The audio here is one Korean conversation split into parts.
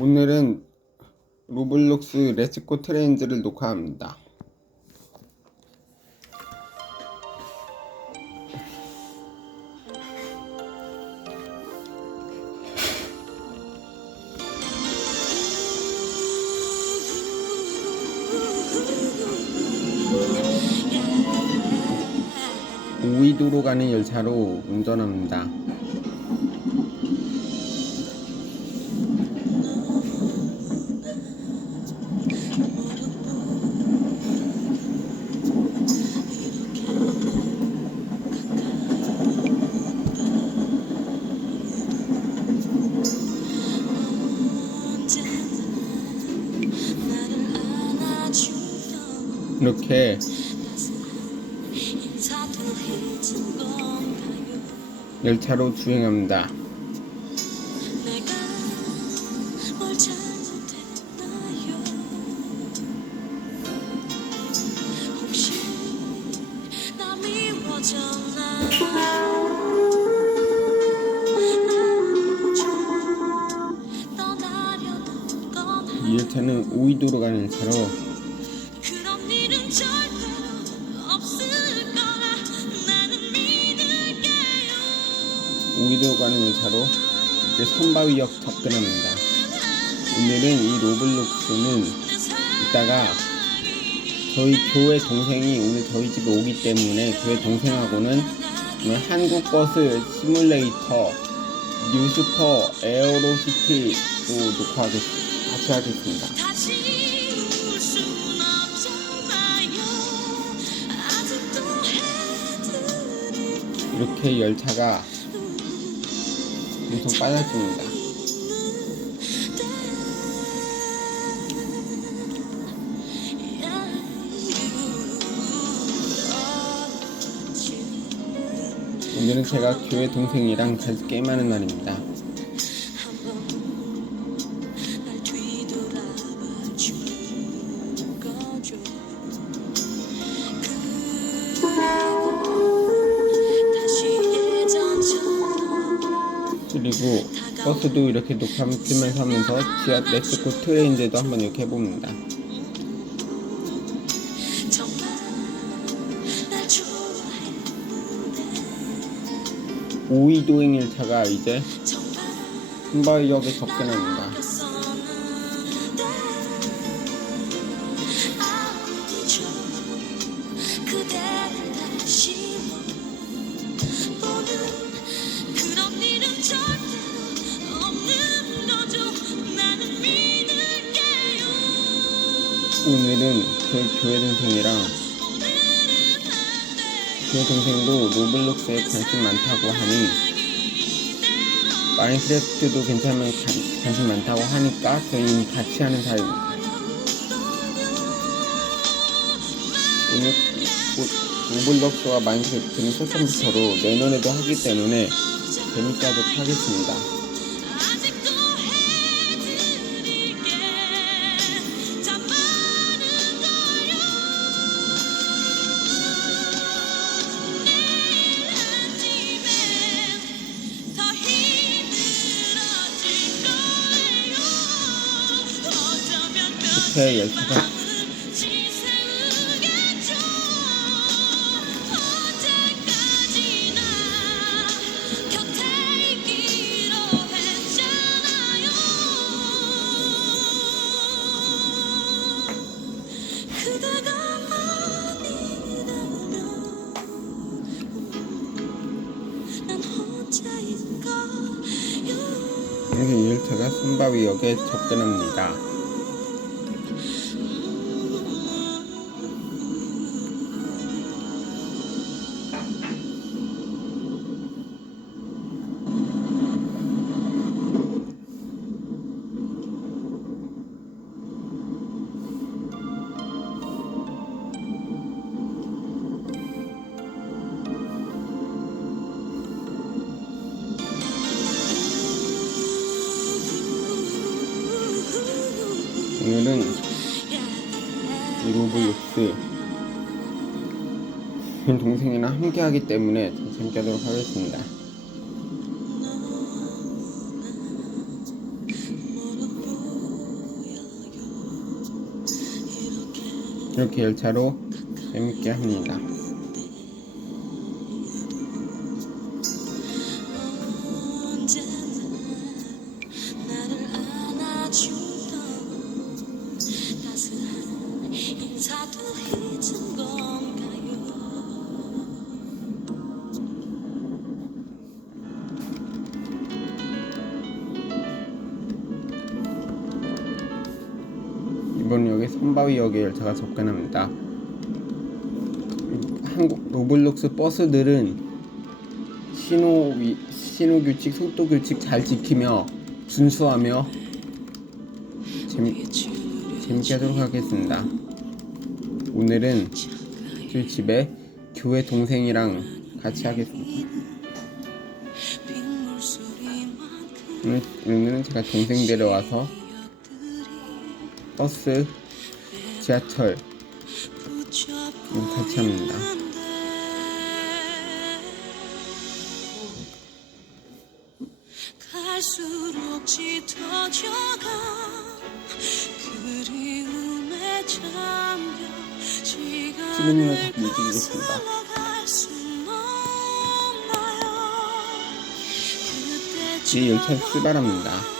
오늘은 로블록스 레츠고 트레인즈를 녹화합니다. 오이도로 가는 열차로 운전합니다. 이렇게 열차로 주행합니다. 오늘은 이 로블록스는 이따가 저희 교회 동생이 오늘 저희 집에 오기 때문에 교회 동생하고는 오늘 한국 버스 시뮬레이터 뉴스퍼 에어로시티도 녹화하겠습니다. 같이 하겠습니다. 이렇게 열차가 엄청 빨라집니다. 오늘은 제가 교회 동생이랑 같이 게임하는 날입니다. 그리고 버스도 이렇게 녹화하면서 하면서 지하 렛츠고 트레인제도 한번 이렇게 해봅니다. 오이도행 열차가 이제 신바이역에 접근합니다. 오늘은 제 교회 동생이랑 교회 동생도 로블록스에 관심 많다고 하니 마인크래프트도 괜찮으면 관- 관심 많다고 하니까 저희는 같이 하는 사이입니다. 오늘 오- 로블록스와 마인크래프트는 초점부터로 내년에도 하기 때문에 재밌게 하도록 하겠습니다. 열차가 혼자인 거요 이렇게 이 열차가 손바위역에 접근합니다. 함께 하기 때문에 더 재밌게 하도록 하겠습니다. 이렇게 열차로 재밌게 합니다. 나를 안아줘 역에 선바위역에 열차가 접근합니다. 한국 로블록스 버스들은 신호 위, 신호 규칙, 속도 규칙 잘 지키며 준수하며 재미, 재밌게 하도록 하겠습니다. 오늘은 저희 집에 교회 동생이랑 같이 하겠습니다. 오늘, 오늘은 제가 동생 데려와서 버스, 지하철 같이 합니다. 갈수록 짙어져가 그리움에 잠겨 시간을 다 움직이겠습니다. 거슬러갈 순 없나요 이제 열차 출발합니다.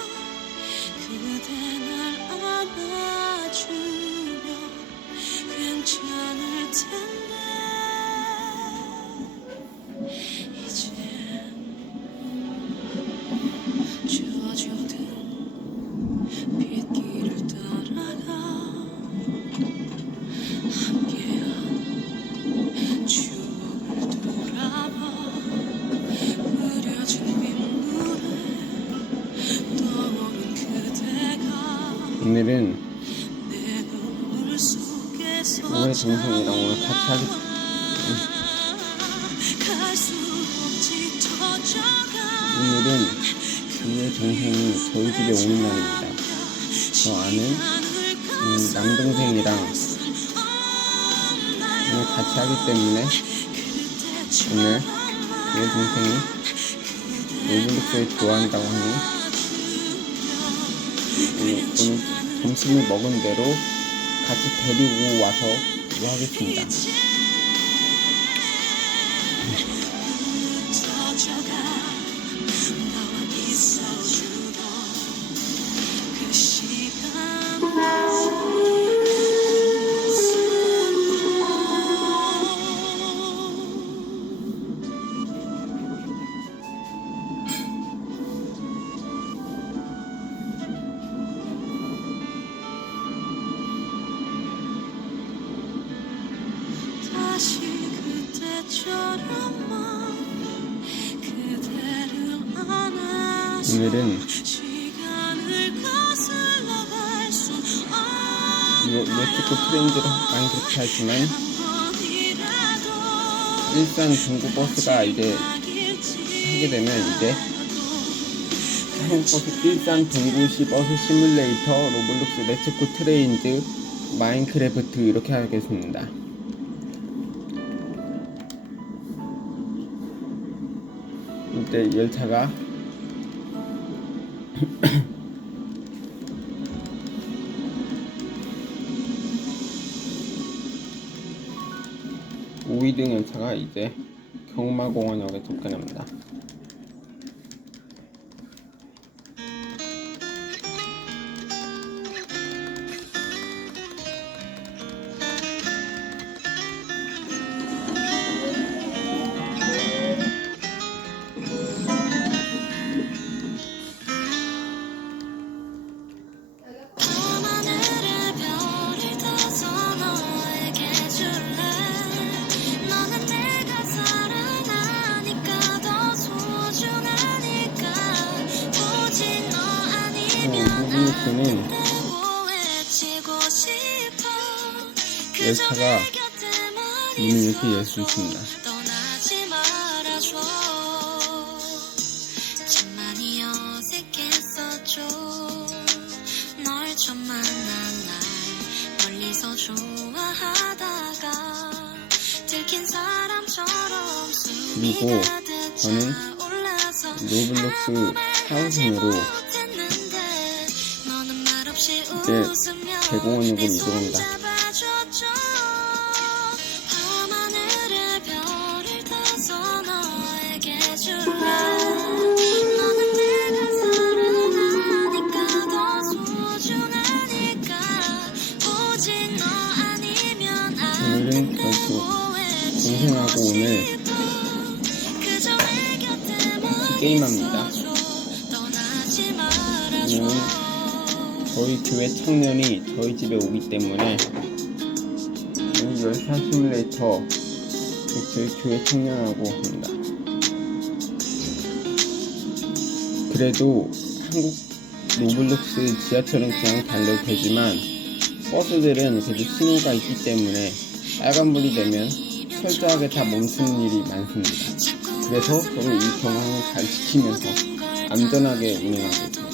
속에서 오늘 같이 하겠 갈수록 짙어져가 오늘은 오늘 동생이 저희 집에 오는 날입니다. 저 아는 음, 남동생이랑 오늘 같이 하기 때문에 오늘 내 동생이 로블록스를 좋아한다고 하니 오늘, 오늘 점심을 먹은 대로 같이 데리고 와서 하겠습니다. 멕시코 많이 그렇게 하지만 일산 중구 버스가 이제 하게 되면 이제 한국 버스 일산 동구시 버스 시뮬레이터 로블록스 레츠코 트레인즈 마인크래프트 이렇게 하겠습니다. 이때 열차가 오이등 열차가 이제 경마공원역에 접근합니다. 사람처럼 숨이 그리고 저는 로블록스 말없이 이제 웃으며 대공원역으로 내손 이동합니다. 저희 교회 청년이 저희 집에 오기 때문에 오늘 열차 시뮬레이터 그 저희 교회 청년하고 합니다. 그래도 한국 로블록스 지하철은 그냥 달려도 되지만 버스들은 그래도 신호가 있기 때문에 빨간불이 되면 철저하게 다 멈추는 일이 많습니다. 그래서 저는 이 경황을 잘 지키면서 안전하게 운행하고 있습니다.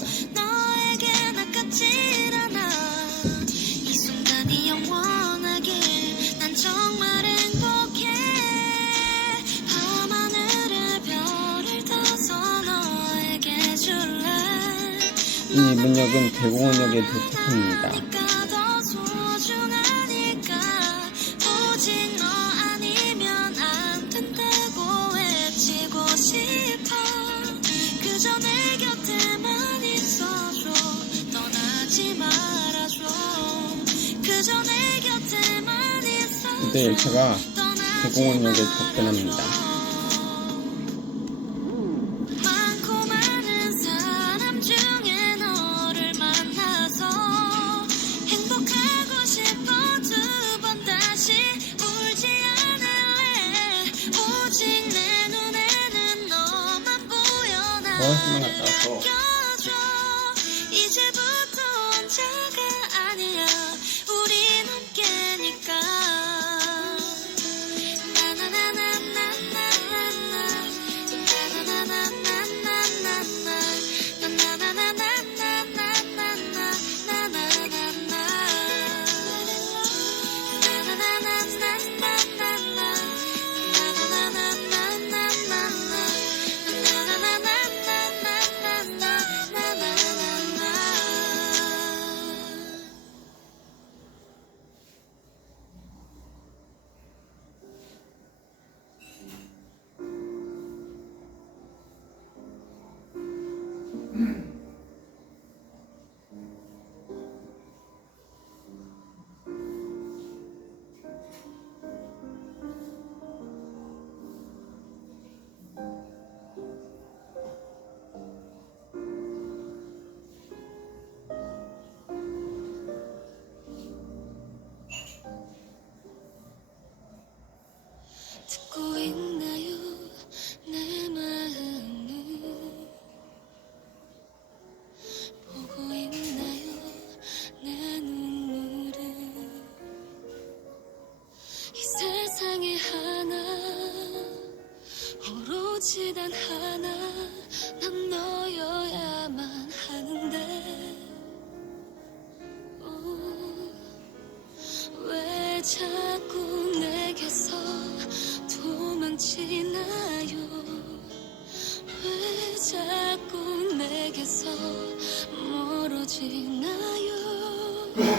이 이분역은 대공원역에 도착합니다. 열차가 떠나지 대공원역에 말아줘. 접근합니다.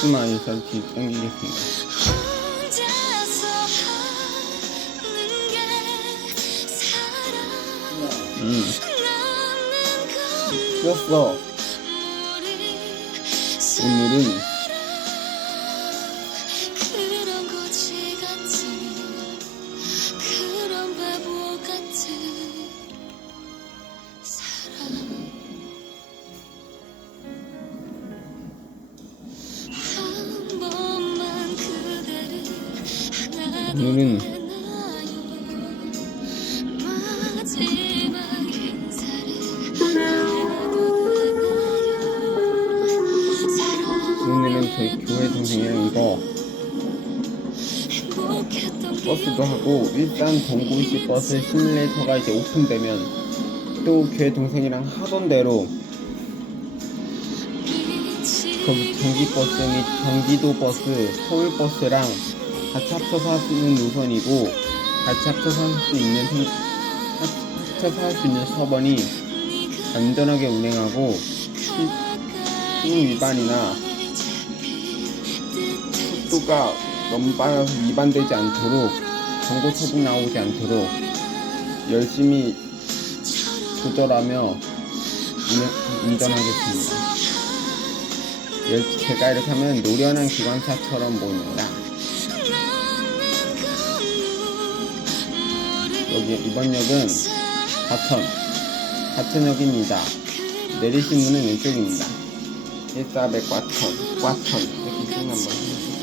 조금만 열차를 뒤 당기겠습니다. 혼자서 하는 게 사랑 음, 죽었어. 오늘은 오늘은 제 교회 동생이랑 이거 버스도 하고 일단 동구시 버스 시뮬레이터가 이제 오픈되면 또 교회 동생이랑 하던 대로 그 경기 버스 및 경기도 버스, 서울 버스랑 같이 합쳐서 할 수 있는 노선이고 같이 합쳐서 할 수 있는 합쳐서 할 수 있는 서번이 안전하게 운행하고 시 위반이나 속도가 너무 빨라서 위반되지 않도록 정보 처분 나오지 않도록 열심히 조절하며 운전하겠습니다. 제가 이렇게 하면 노련한 기관차처럼 보입니다. 여기 이번 역은 하천 하천 역입니다. 내리신 문은 왼쪽입니다. 1400 과천 과천 이렇게 쓰면 한번 해보세요.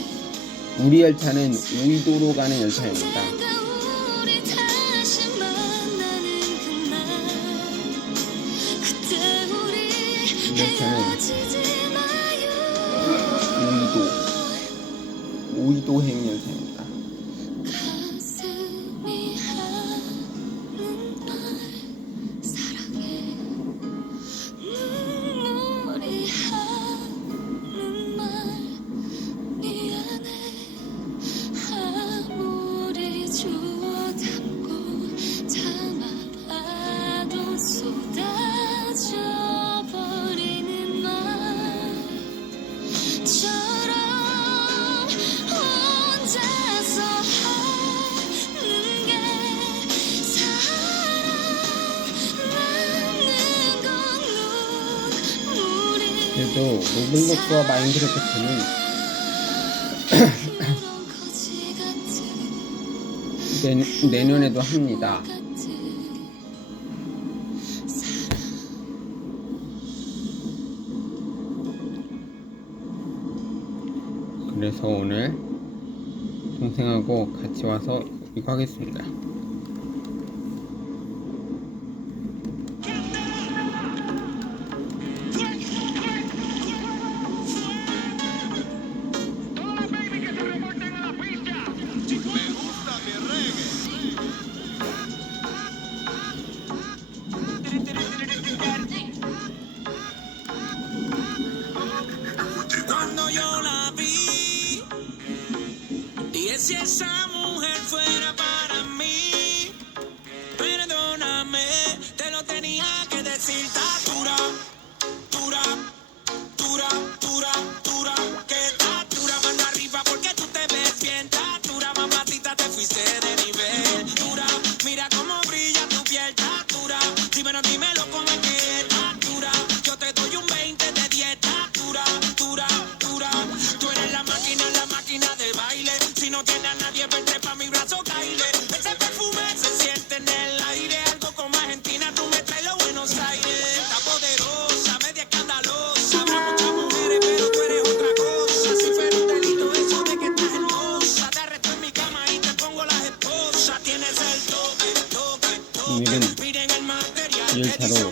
우리 열차는 우이도로 가는 열차입니다. 열차는 우이도 우이도행 열차입니다. 비즈니스와 마인드로프트는 내, 내년에도 합니다. 그래서 오늘 동생하고 같이 와서 이거 하겠습니다. się samo. 良太郎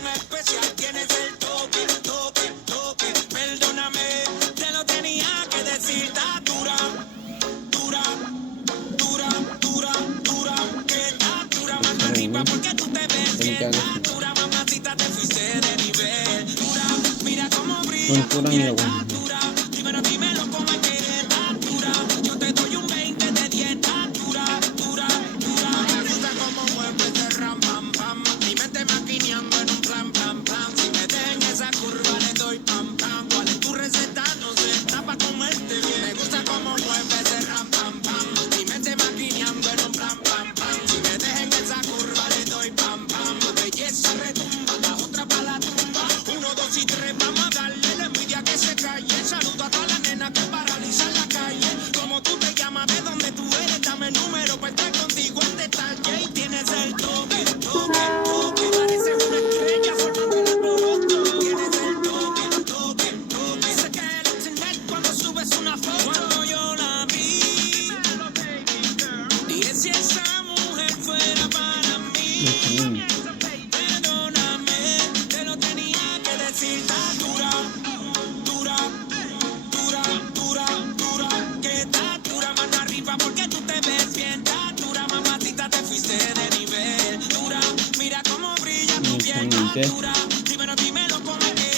때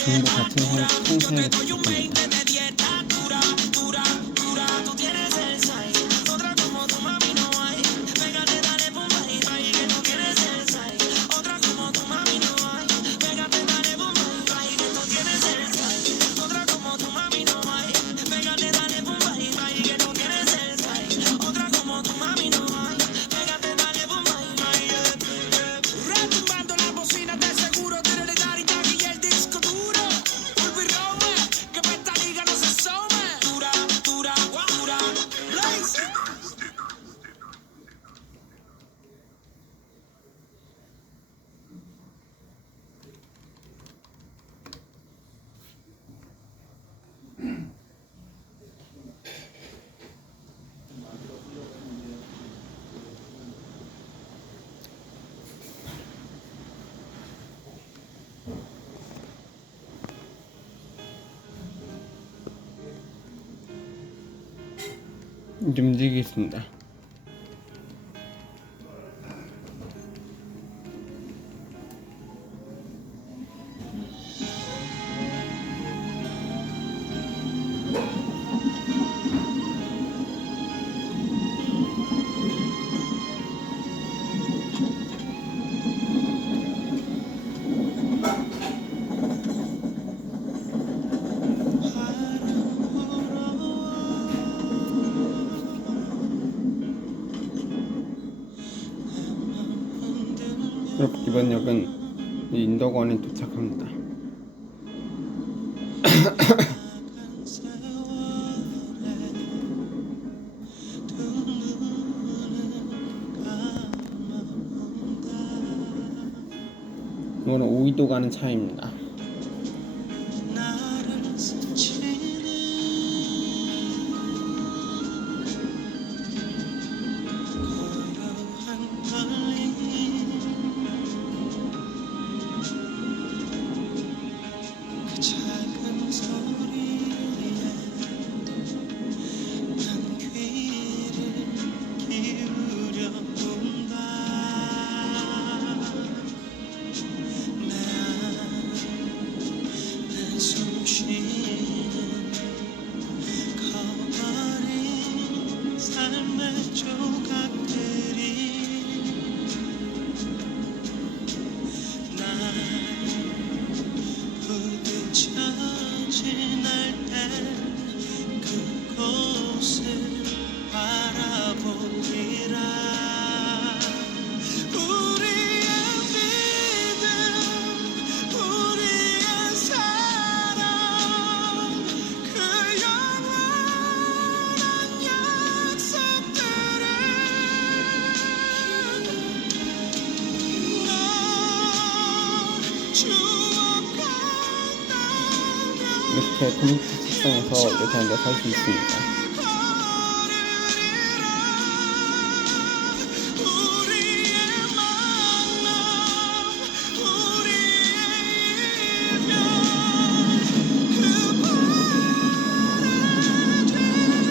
중복 같은 상태가 되겠습니다. 움직이겠습니다. 이번 역은 인덕원에 도착합니다. 이거는 오이도 가는 차입니다. 看着 가, 사이 에.